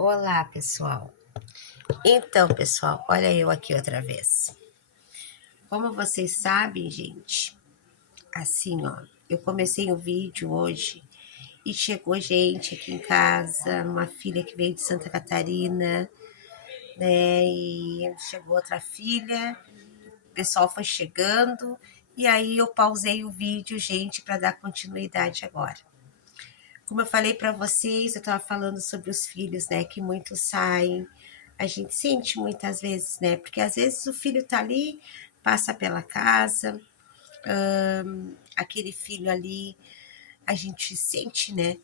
Olá, pessoal. Então, pessoal, olha eu aqui outra vez. Como vocês sabem, gente, assim, ó, eu comecei o vídeo hoje e chegou gente aqui em casa, uma filha que veio de Santa Catarina, né? E chegou outra filha, o pessoal foi chegando e aí eu pausei o vídeo, gente, para dar continuidade agora. Como eu falei para vocês, eu estava falando sobre os filhos, né? Que muitos saem. A gente sente muitas vezes, né? Porque às vezes o filho tá ali, passa pela casa, aquele filho ali, a gente sente, né?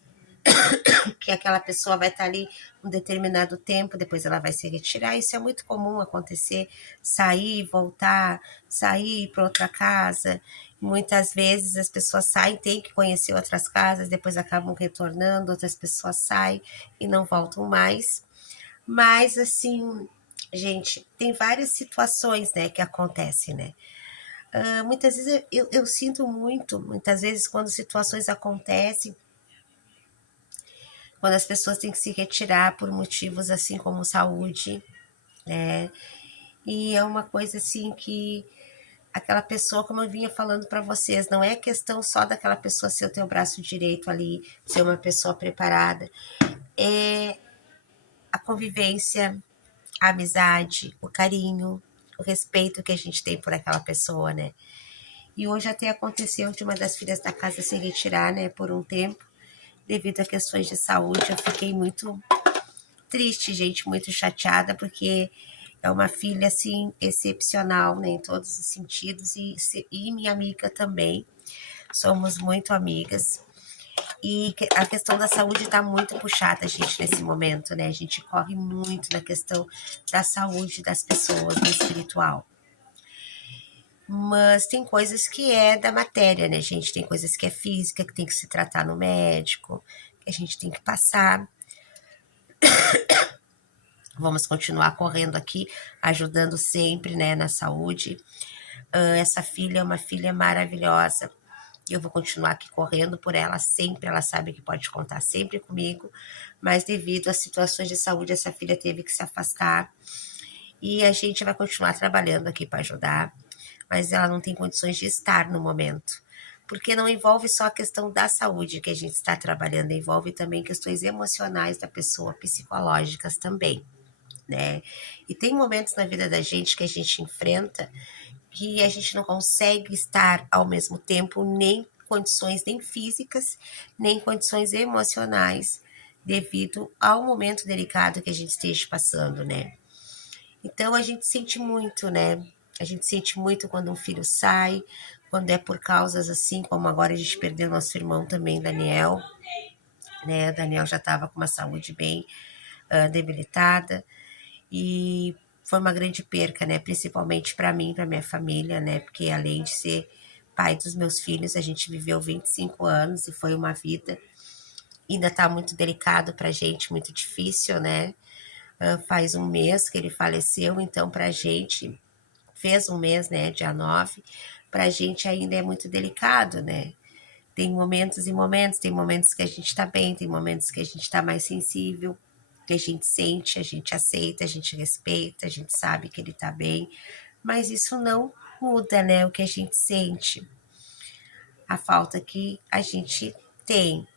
Que aquela pessoa vai estar ali um determinado tempo, depois ela vai se retirar. Isso é muito comum acontecer, sair, voltar, sair para outra casa. Muitas vezes as pessoas saem, têm que conhecer outras casas, depois acabam retornando, outras pessoas saem e não voltam mais. Mas assim, gente, tem várias situações, né, que acontecem, né? Muitas vezes eu sinto muito, muitas vezes quando situações acontecem, quando as pessoas têm que se retirar por motivos assim como saúde, né? E é uma coisa assim que aquela pessoa, como eu vinha falando para vocês, não é questão só daquela pessoa ser o teu braço direito ali, ser uma pessoa preparada, é a convivência, a amizade, o carinho, o respeito que a gente tem por aquela pessoa, né? E hoje até aconteceu de uma das filhas da casa se retirar, né, por um tempo, devido a questões de saúde. Eu fiquei muito triste, gente, muito chateada, porque é uma filha, assim, excepcional, né, em todos os sentidos, e minha amiga também. Somos muito amigas. E a questão da saúde está muito puxada, gente, nesse momento, né? A gente corre muito na questão da saúde das pessoas, do espiritual. Mas tem coisas que é da matéria, né, gente? Tem coisas que é física, que tem que se tratar no médico, que a gente tem que passar. Vamos continuar correndo aqui, ajudando sempre, né, na saúde. Essa filha é uma filha maravilhosa. Eu vou continuar aqui correndo por ela sempre. Ela sabe que pode contar sempre comigo, mas devido às situações de saúde, essa filha teve que se afastar. E a gente vai continuar trabalhando aqui para ajudar, mas ela não tem condições de estar no momento. Porque não envolve só a questão da saúde que a gente está trabalhando, envolve também questões emocionais da pessoa, psicológicas também, né? E tem momentos na vida da gente que a gente enfrenta que a gente não consegue estar ao mesmo tempo, nem condições nem físicas, nem condições emocionais, devido ao momento delicado que a gente esteja passando, né? Então a gente sente muito, né? A gente sente muito quando um filho sai, quando é por causas assim, como agora a gente perdeu nosso irmão também, Daniel, né? Daniel já estava com uma saúde bem debilitada e foi uma grande perca, né? Principalmente para mim, para minha família, né? Porque além de ser pai dos meus filhos, a gente viveu 25 anos e foi uma vida. Ainda está muito delicado para a gente, muito difícil, né? Faz um mês que ele faleceu, então para a gente fez um mês, né, dia 9, pra gente ainda é muito delicado, né? Tem momentos e momentos, tem momentos que a gente tá bem, tem momentos que a gente tá mais sensível, que a gente sente, a gente aceita, a gente respeita, a gente sabe que ele tá bem, mas isso não muda, né, o que a gente sente, a falta que a gente tem.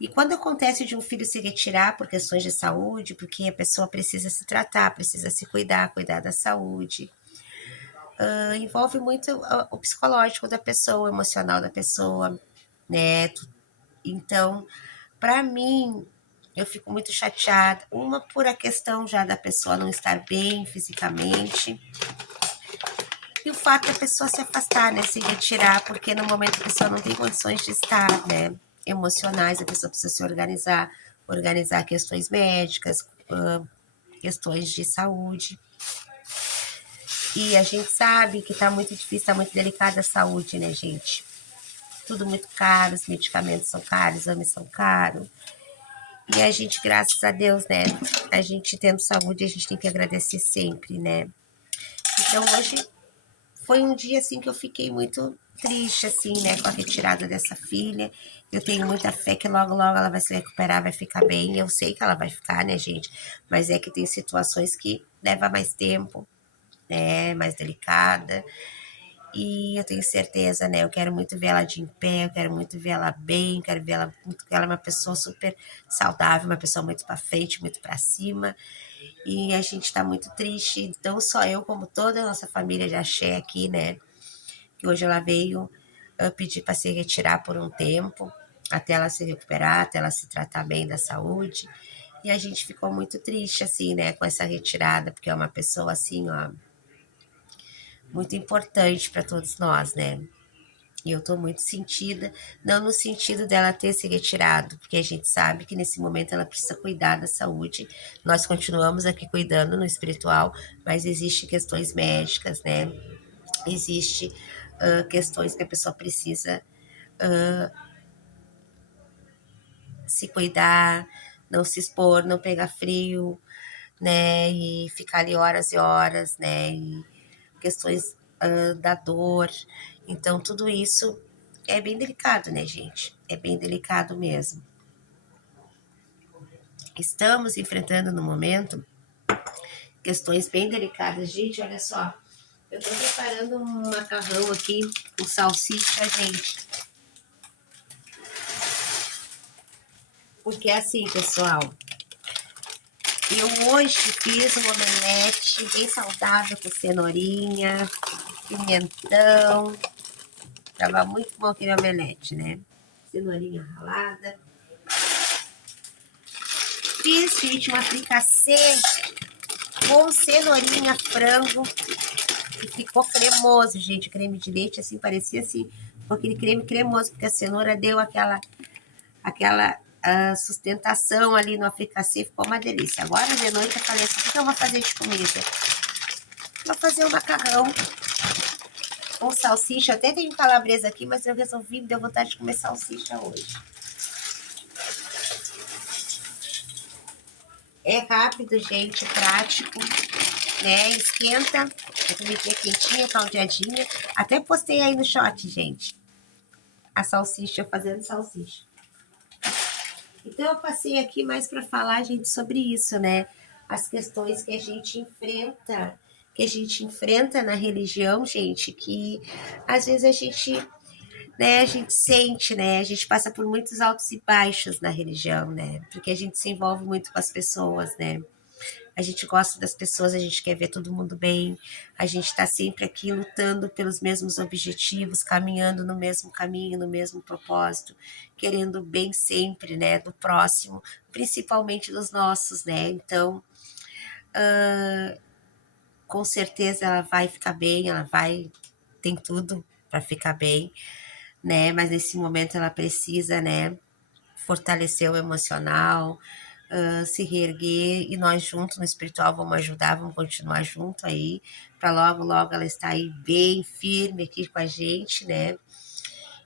E quando acontece de um filho se retirar por questões de saúde, porque a pessoa precisa se tratar, precisa se cuidar, cuidar da saúde, envolve muito o psicológico da pessoa, o emocional da pessoa, né? Então, para mim, eu fico muito chateada. Uma por a questão já da pessoa não estar bem fisicamente. E o fato da pessoa se afastar, né? Se retirar, porque no momento a pessoa não tem condições de estar, né? Emocionais, a pessoa precisa se organizar, organizar questões médicas, questões de saúde. E a gente sabe que tá muito difícil, tá muito delicada a saúde, né, gente? Tudo muito caro, os medicamentos são caros, os exames são caros. E a gente, graças a Deus, né? A gente tendo saúde, a gente tem que agradecer sempre, né? Então hoje foi um dia assim que eu fiquei muito triste, assim, né, com a retirada dessa filha. Eu tenho muita fé que logo, logo ela vai se recuperar, vai ficar bem. Eu sei que ela vai ficar, né, gente? Mas é que tem situações que levam mais tempo, né, mais delicada. E eu tenho certeza, né? Eu quero muito ver ela de em pé, eu quero muito ver ela bem, quero ver ela muito, ela é uma pessoa super saudável, uma pessoa muito para frente, muito para cima. E a gente tá muito triste, não só eu, como toda a nossa família de axé aqui, né? Que hoje ela veio pedir para se retirar por um tempo, até ela se recuperar, até ela se tratar bem da saúde. E a gente ficou muito triste, assim, né, com essa retirada, porque é uma pessoa, assim, ó, muito importante para todos nós, né? E eu tô muito sentida, não no sentido dela ter se retirado, porque a gente sabe que nesse momento ela precisa cuidar da saúde. Nós continuamos aqui cuidando no espiritual, mas existem questões médicas, né? Existe questões que a pessoa precisa se cuidar, não se expor, não pegar frio, né? E ficar ali horas e horas, né? E questões da dor. Então, tudo isso é bem delicado, né, gente? É bem delicado mesmo. Estamos enfrentando no momento questões bem delicadas. Gente, olha só. Eu tô preparando um macarrão aqui com salsicha, gente. Porque é assim, pessoal. Eu hoje fiz um omelete bem saudável com cenourinha, pimentão. Tava muito bom aquele omelete, né? Cenourinha ralada. Fiz, gente, uma fricassê com cenourinha, frango. E ficou cremoso, gente. Creme de leite, assim, parecia assim. Ficou aquele creme cremoso, porque a cenoura deu aquela sustentação ali no fricassê. Ficou uma delícia. Agora de noite eu falei assim, o que eu vou fazer de comida? Vou fazer um macarrão com salsicha. Até tenho calabresa aqui, mas eu resolvi, me deu vontade de comer salsicha hoje. É rápido, gente, prático, né? Esquenta, a comidinha quentinha, caldeadinha. Até postei aí no shot, gente, a salsicha, fazendo salsicha. Então eu passei aqui mais para falar, gente, sobre isso, né? As questões que a gente enfrenta na religião, gente, que às vezes a gente, né, a gente sente, né? A gente passa por muitos altos e baixos na religião, né? Porque a gente se envolve muito com as pessoas, né? A gente gosta das pessoas, a gente quer ver todo mundo bem, a gente está sempre aqui lutando pelos mesmos objetivos, caminhando no mesmo caminho, no mesmo propósito, querendo o bem sempre, né, do próximo, principalmente dos nossos, né? Então, com certeza ela vai ficar bem, ela vai, tem tudo para ficar bem, né? Mas nesse momento ela precisa, né, fortalecer o emocional, se reerguer e nós juntos no espiritual vamos ajudar, vamos continuar junto aí, para logo, logo ela estar aí bem firme aqui com a gente, né?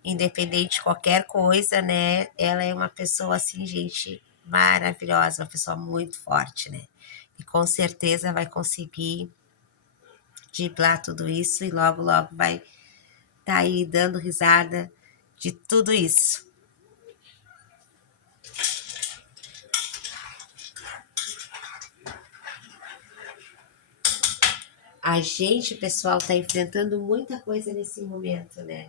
Independente de qualquer coisa, né? Ela é uma pessoa assim, gente, maravilhosa, uma pessoa muito forte, né? E com certeza vai conseguir driblar tudo isso e logo, logo vai estar aí dando risada de tudo isso. A gente, pessoal, está enfrentando muita coisa nesse momento, né?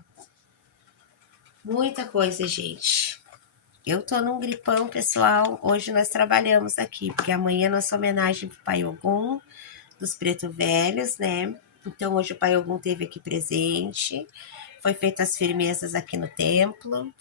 Muita coisa, gente. Eu tô num gripão, pessoal. Hoje nós trabalhamos aqui, porque amanhã é nossa homenagem pro Pai Ogum, dos Preto Velhos, né? Então hoje o Pai Ogum esteve aqui presente. Foi feitas as firmezas aqui no templo.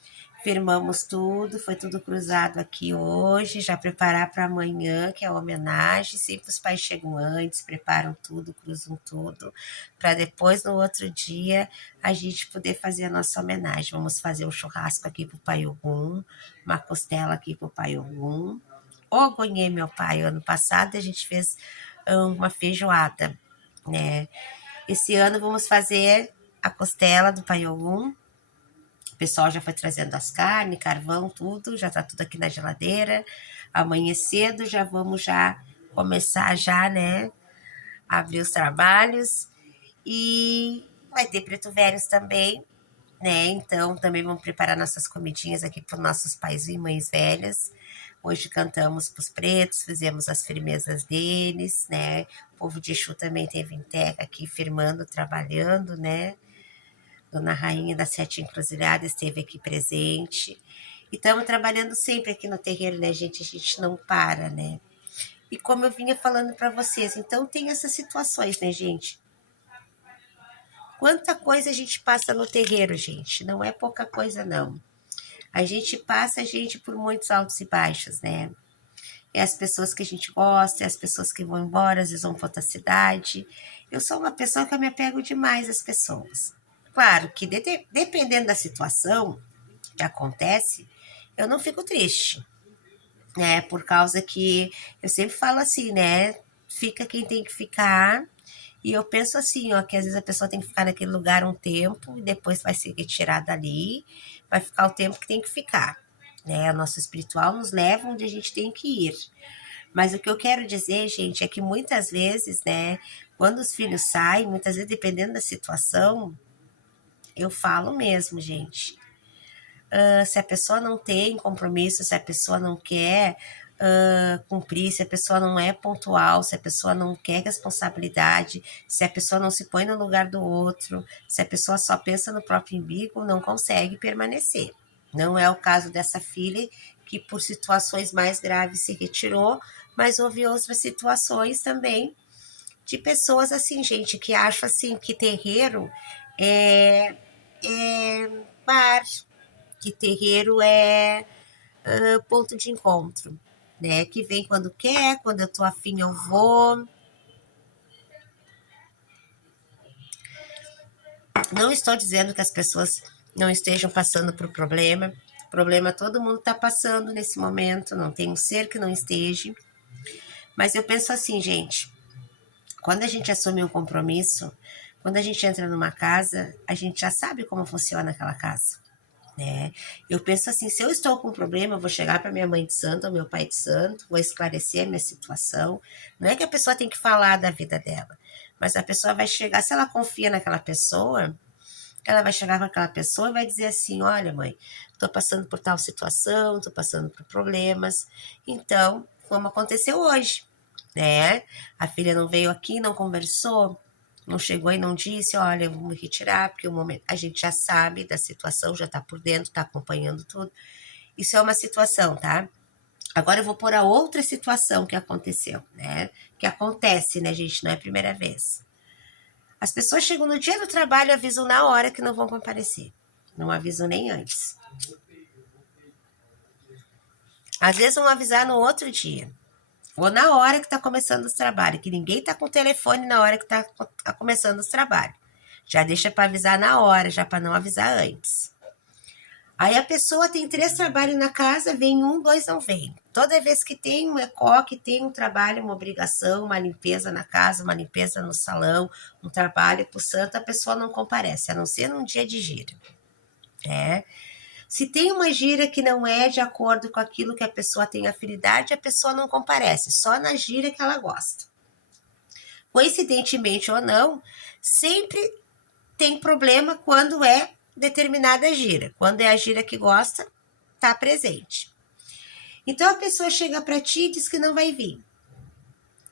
Firmamos tudo, foi tudo cruzado aqui hoje, já preparar para amanhã, que é a homenagem. Sempre os pais chegam antes, preparam tudo, cruzam tudo, para depois, no outro dia, a gente poder fazer a nossa homenagem. Vamos fazer um churrasco aqui pro Pai Ogum, uma costela aqui pro Pai Ogum. Ogonhei, meu pai, ano passado a gente fez uma feijoada, né? Esse ano vamos fazer a costela do Pai Ogum. O pessoal já foi trazendo as carnes, carvão, tudo, já tá tudo aqui na geladeira. Amanhã cedo já vamos já começar já, né, a abrir os trabalhos. E vai ter Preto Velhos também, né? Então também vamos preparar nossas comidinhas aqui para os nossos pais e mães velhas. Hoje cantamos para os pretos, fizemos as firmezas deles, né? O povo de Exu também teve em terra aqui firmando, trabalhando, né? Dona Rainha das Sete Encruzilhadas esteve aqui presente. E estamos trabalhando sempre aqui no terreiro, né, gente? A gente não para, né? E como eu vinha falando para vocês, então tem essas situações, né, gente? Quanta coisa a gente passa no terreiro, gente. Não é pouca coisa, não. A gente passa, gente, por muitos altos e baixos, né? É as pessoas que a gente gosta, é as pessoas que vão embora, às vezes vão para outra cidade. Eu sou uma pessoa que eu me apego demais às pessoas. Claro que dependendo da situação que acontece, eu não fico triste, né? Por causa que eu sempre falo assim, né? Fica quem tem que ficar. E eu penso assim, ó, que às vezes a pessoa tem que ficar naquele lugar um tempo e depois vai ser retirada dali, vai ficar o tempo que tem que ficar, né? O nosso espiritual nos leva onde a gente tem que ir. Mas o que eu quero dizer, gente, é que muitas vezes, né, quando os filhos saem, muitas vezes dependendo da situação, eu falo mesmo, gente. Se a pessoa não tem compromisso, se a pessoa não quer cumprir, se a pessoa não é pontual, se a pessoa não quer responsabilidade, se a pessoa não se põe no lugar do outro, se a pessoa só pensa no próprio umbigo, não consegue permanecer. Não é o caso dessa filha que por situações mais graves se retirou, mas houve outras situações também de pessoas assim, gente, que acham assim que terreiro é bar, que terreiro é ponto de encontro, né? Que vem quando quer, quando eu tô afim eu vou. Não estou dizendo que as pessoas não estejam passando por problema. Problema todo mundo está passando nesse momento, não tem um ser que não esteja. Mas eu penso assim, gente, quando a gente assume um compromisso, quando a gente entra numa casa, a gente já sabe como funciona aquela casa. Né? Eu penso assim, se eu estou com um problema, eu vou chegar para minha mãe de santo, ou meu pai de santo, vou esclarecer a minha situação. Não é que a pessoa tem que falar da vida dela, mas a pessoa vai chegar, se ela confia naquela pessoa, ela vai chegar com aquela pessoa e vai dizer assim, olha mãe, estou passando por tal situação, estou passando por problemas, então, como aconteceu hoje, né? A filha não veio aqui, não conversou, não chegou e não disse, olha, eu vou me retirar, porque o momento a gente já sabe da situação, já tá por dentro, tá acompanhando tudo. Isso é uma situação, tá? Agora eu vou pôr a outra situação que aconteceu, né? Que acontece, né, gente? Não é a primeira vez. As pessoas chegam no dia do trabalho e avisam na hora que não vão comparecer. Não avisam nem antes. Às vezes vão avisar no outro dia. Ou na hora que está começando os trabalhos, que ninguém está com o telefone na hora que está começando os trabalhos. Já deixa para avisar na hora, já para não avisar antes. Aí a pessoa tem 3 trabalhos na casa, vem 1, 2 não vem. Toda vez que tem um ECOC, tem um trabalho, uma obrigação, uma limpeza na casa, uma limpeza no salão, um trabalho para o santo, a pessoa não comparece, a não ser num dia de gira. Né? Se tem uma gira que não é de acordo com aquilo que a pessoa tem afinidade, a pessoa não comparece, só na gira que ela gosta. Coincidentemente ou não, sempre tem problema quando é determinada gira. Quando é a gira que gosta, tá presente. Então a pessoa chega para ti e diz que não vai vir.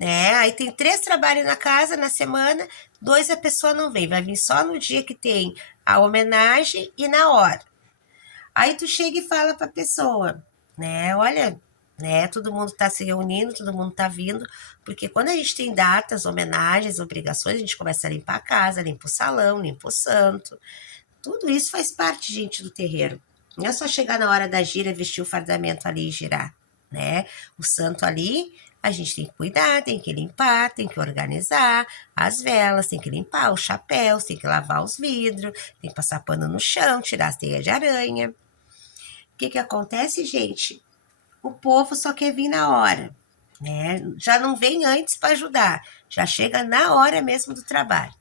Né? Aí tem 3 trabalhos na casa na semana, 2 a pessoa não vem, vai vir só no dia que tem a homenagem e na hora. Aí tu chega e fala para a pessoa, né? Olha, né? Todo mundo está se reunindo, todo mundo está vindo, porque quando a gente tem datas, homenagens, obrigações, a gente começa a limpar a casa, limpa o salão, limpa o santo. Tudo isso faz parte, gente, do terreiro. Não é só chegar na hora da gira, vestir o fardamento ali e girar, né? O santo ali, a gente tem que cuidar, tem que limpar, tem que organizar as velas, tem que limpar os chapéus, tem que lavar os vidros, tem que passar pano no chão, tirar as teias de aranha. O que acontece, gente? O povo só quer vir na hora, né? Já não vem antes para ajudar, já chega na hora mesmo do trabalho.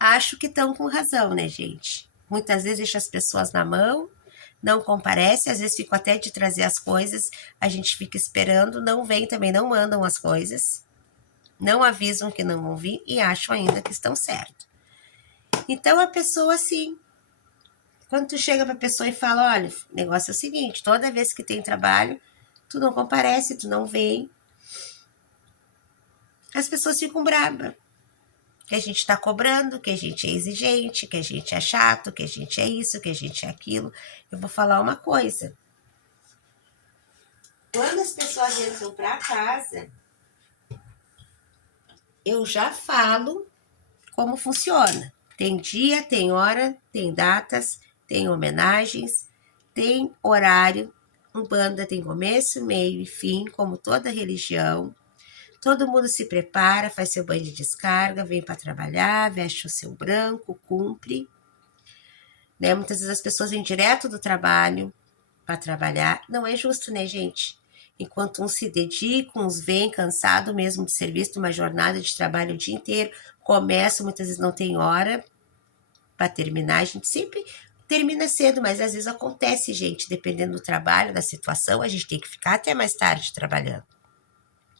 Acho que estão com razão, né, gente? Muitas vezes deixa as pessoas na mão, não comparece, às vezes fico até de trazer as coisas, a gente fica esperando, não vem também, não mandam as coisas, não avisam que não vão vir e acham ainda que estão certos. Então a pessoa, assim, Quando tu chega pra pessoa e fala, olha, o negócio é o seguinte, toda vez que tem trabalho, tu não comparece, tu não vem. As pessoas ficam bravas. Que a gente tá cobrando, que a gente é exigente, que a gente é chato, que a gente é isso, que a gente é aquilo. Eu vou falar uma coisa. Quando as pessoas entram pra casa, eu já falo como funciona. Tem dia, tem hora, tem datas, tem homenagens, tem horário. Umbanda tem começo, meio e fim, como toda religião. Todo mundo se prepara, faz seu banho de descarga, vem para trabalhar, veste o seu branco, cumpre. Né? Muitas vezes as pessoas vêm direto do trabalho para trabalhar. Não é justo, né, gente? Enquanto uns se dedicam, uns vêm cansado mesmo de serviço, uma jornada de trabalho o dia inteiro, começa, muitas vezes não tem hora para terminar. A gente sempre termina cedo, mas às vezes acontece, gente, dependendo do trabalho, da situação, a gente tem que ficar até mais tarde trabalhando.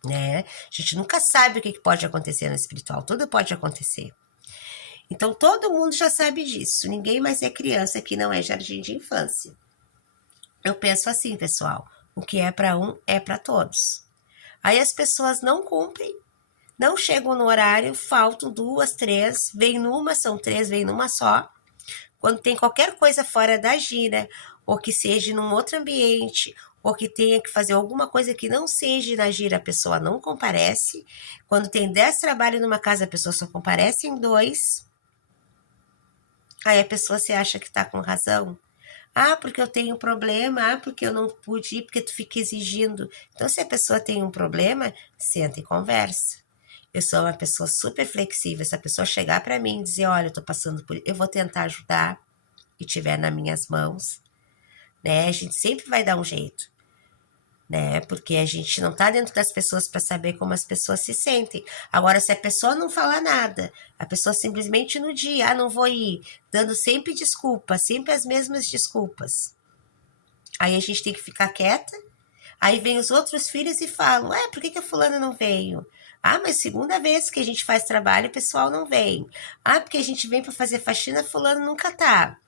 Né? A gente nunca sabe o que pode acontecer no espiritual, tudo pode acontecer. Então todo mundo já sabe disso, ninguém mais é criança que não é jardim de infância. Eu penso assim, pessoal, o que é para um é para todos. Aí as pessoas não cumprem, não chegam no horário, faltam 2, 3, vem numa, são 3, vem numa só. Quando tem qualquer coisa fora da gira, ou que seja num outro ambiente, ou que tenha que fazer alguma coisa que não seja na gira, a pessoa não comparece. Quando tem 10 trabalhos numa casa, a pessoa só comparece em 2. Aí a pessoa se acha que tá com razão. Ah, porque eu tenho um problema, ah, porque eu não pude ir, porque tu fica exigindo. Então, se a pessoa tem um problema, senta e conversa. Eu sou uma pessoa super flexível. Se a pessoa chegar para mim e dizer, olha, eu tô passando por... Eu vou tentar ajudar, que tiver nas minhas mãos, né? A gente sempre vai dar um jeito, né? Porque a gente não tá dentro das pessoas para saber como as pessoas se sentem. Agora, se a pessoa não falar nada, a pessoa simplesmente no dia, ah, não vou ir, dando sempre desculpa, sempre as mesmas desculpas. Aí a gente tem que ficar quieta. Aí vem os outros filhos e falam, por que a fulana não veio? Ah, mas segunda vez que a gente faz trabalho, o pessoal não vem. Ah, porque a gente vem para fazer faxina, fulano nunca tá.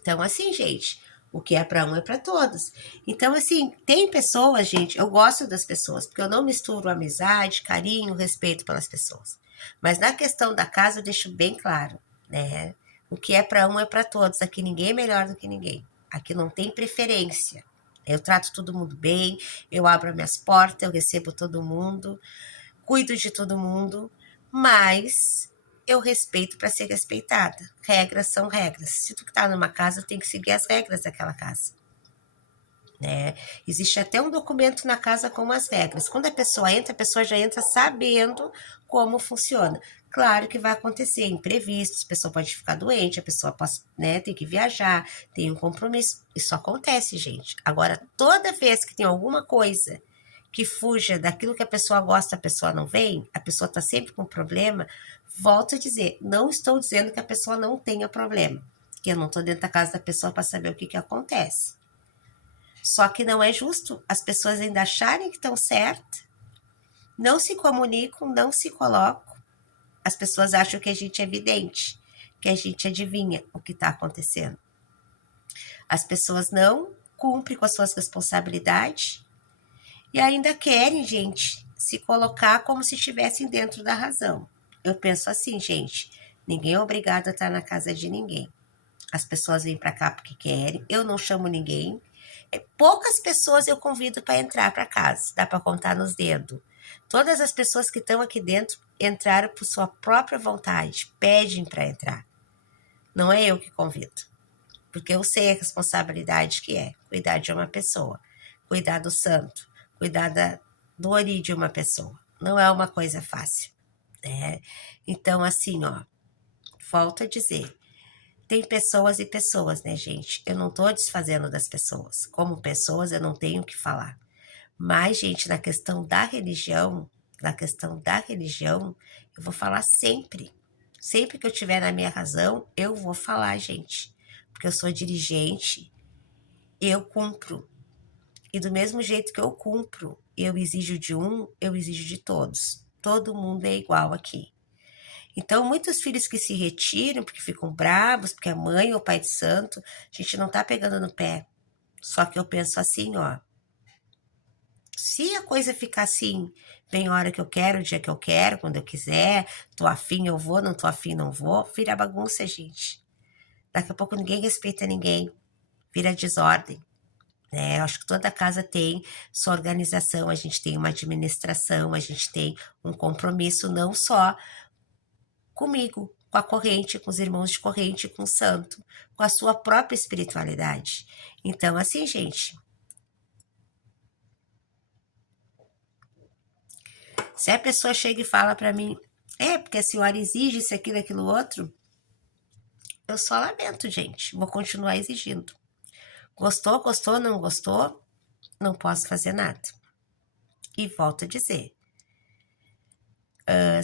Então, assim, gente, o que é para um é para todos. Então, assim, tem pessoas, gente, eu gosto das pessoas, porque eu não misturo amizade, carinho, respeito pelas pessoas. Mas na questão da casa, eu deixo bem claro, né? O que é para um é para todos. Aqui ninguém é melhor do que ninguém. Aqui não tem preferência. Eu trato todo mundo bem, eu abro minhas portas, eu recebo todo mundo, cuido de todo mundo, mas eu respeito para ser respeitada. Regras são regras. Se tu tá numa casa, tem que seguir as regras daquela casa. Né? Existe até um documento na casa com as regras. Quando a pessoa já entra sabendo como funciona. Claro que vai acontecer imprevistos, a pessoa pode ficar doente, a pessoa pode, né, tem que viajar, tem um compromisso. Isso acontece, gente. Agora, toda vez que tem alguma coisa que fuja daquilo que a pessoa gosta, a pessoa não vem, a pessoa está sempre com problema, volto a dizer, não estou dizendo que a pessoa não tenha problema, que eu não estou dentro da casa da pessoa para saber o que acontece. Só que não é justo as pessoas ainda acharem que estão certas, não se comunicam, não se colocam. As pessoas acham que a gente é vidente, que a gente adivinha o que está acontecendo. As pessoas não cumprem com as suas responsabilidades e ainda querem, gente, se colocar como se estivessem dentro da razão. Eu penso assim, gente, ninguém é obrigado a estar na casa de ninguém. As pessoas vêm para cá porque querem, eu não chamo ninguém. Poucas pessoas eu convido para entrar para casa, dá para contar nos dedos. Todas as pessoas que estão aqui dentro entraram por sua própria vontade, pedem para entrar. Não é eu que convido, porque eu sei a responsabilidade que é cuidar de uma pessoa, cuidar do santo, cuidar do ori de uma pessoa. Não é uma coisa fácil, né? Então, assim, volto a dizer, tem pessoas e pessoas, né, gente? Eu não tô desfazendo das pessoas. Como pessoas, eu não tenho o que falar. Mas, gente, na questão da religião, eu vou falar sempre. Sempre que eu tiver na minha razão, eu vou falar, gente. Porque eu sou dirigente, eu cumpro. E do mesmo jeito que eu cumpro, eu exijo de um, eu exijo de todos. Todo mundo é igual aqui. Então, muitos filhos que se retiram porque ficam bravos, porque a mãe ou o pai de santo, a gente não tá pegando no pé. Só que eu penso assim, ó, se a coisa ficar assim, vem a hora que eu quero, o dia que eu quero, quando eu quiser, tô afim eu vou, não tô afim não vou, vira bagunça, gente. Daqui a pouco ninguém respeita ninguém, vira desordem, né? Eu acho que toda casa tem sua organização, a gente tem uma administração, a gente tem um compromisso não só comigo, com a corrente, com os irmãos de corrente, com o santo, com a sua própria espiritualidade. Então, assim, gente, se a pessoa chega e fala para mim, porque a senhora exige isso, aquilo, aquilo outro, eu só lamento, gente. Vou continuar exigindo. Gostou, gostou, não gostou, não posso fazer nada. E volto a dizer,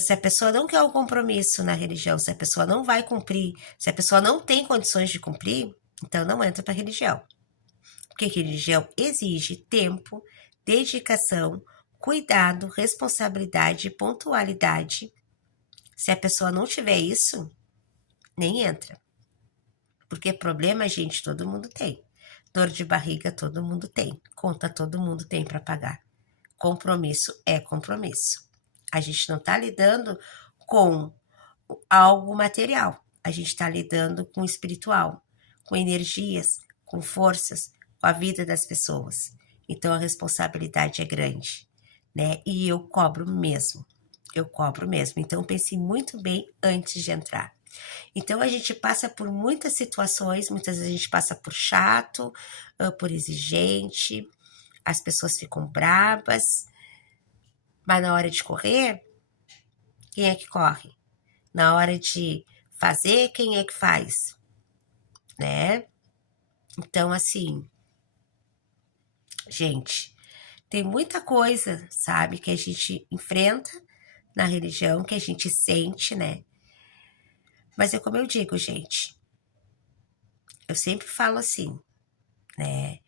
se a pessoa não quer o compromisso na religião, se a pessoa não vai cumprir, se a pessoa não tem condições de cumprir, então não entra para a religião. Porque religião exige tempo, dedicação, cuidado, responsabilidade e pontualidade. Se a pessoa não tiver isso, nem entra. Porque problema, gente, todo mundo tem. Dor de barriga, todo mundo tem. Conta, todo mundo tem para pagar. Compromisso é compromisso. A gente não está lidando com algo material. A gente está lidando com o espiritual, com energias, com forças, com a vida das pessoas. Então a responsabilidade é grande, né? E eu cobro mesmo. Eu cobro mesmo. Então pense muito bem antes de entrar. Então a gente passa por muitas situações, muitas vezes a gente passa por chato, por exigente, as pessoas ficam bravas, mas na hora de correr, quem é que corre? Na hora de fazer, quem é que faz? Né? Então, assim, gente, tem muita coisa, sabe, que a gente enfrenta na religião, que a gente sente, né? Mas é como eu digo, gente, eu sempre falo assim, né?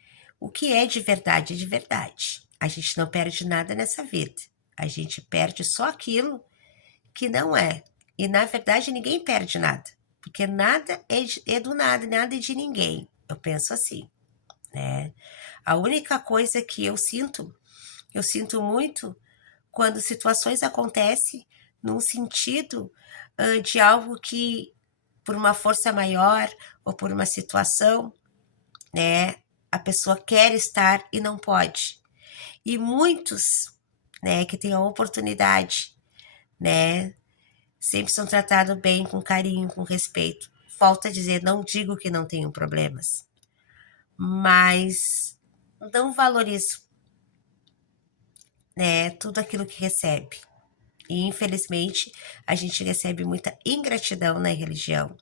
O que é de verdade é de verdade. A gente não perde nada nessa vida. A gente perde só aquilo que não é. E na verdade ninguém perde nada. Porque nada é do nada, nada é de ninguém. Eu penso assim, né? A única coisa que eu sinto muito quando situações acontecem num sentido de algo que, por uma força maior ou por uma situação, né, a pessoa quer estar e não pode. E muitos, né, que têm a oportunidade, né, sempre são tratados bem, com carinho, com respeito. Falta dizer, não digo que não tenham problemas, mas não valorizo, né, tudo aquilo que recebe. E infelizmente a gente recebe muita ingratidão na religião,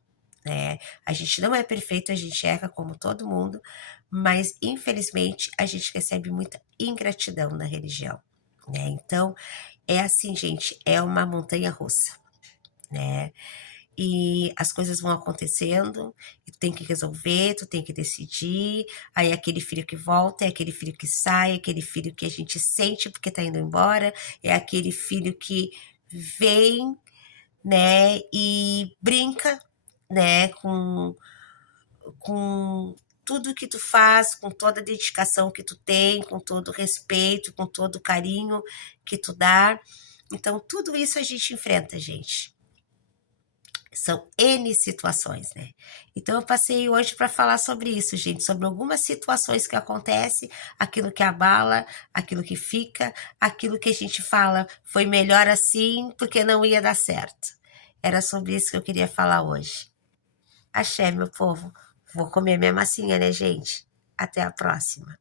né? A gente não é perfeito, a gente erra como todo mundo, mas infelizmente a gente recebe muita ingratidão na religião, né? Então é assim, gente, é uma montanha russa, né? E as coisas vão acontecendo, e tu tem que resolver, tu tem que decidir, aí aquele filho que volta, é aquele filho que sai, é aquele filho que a gente sente porque tá indo embora, é aquele filho que vem, né, e brinca, né, com tudo que tu faz, com toda a dedicação que tu tem, com todo o respeito, com todo o carinho que tu dá. Então, tudo isso a gente enfrenta, gente. São N situações, né? Então eu passei hoje para falar sobre isso, gente, sobre algumas situações que acontecem, aquilo que abala, aquilo que fica, aquilo que a gente fala foi melhor assim porque não ia dar certo. Era sobre isso que eu queria falar hoje. Axé, meu povo. Vou comer minha massinha, né, gente? Até a próxima.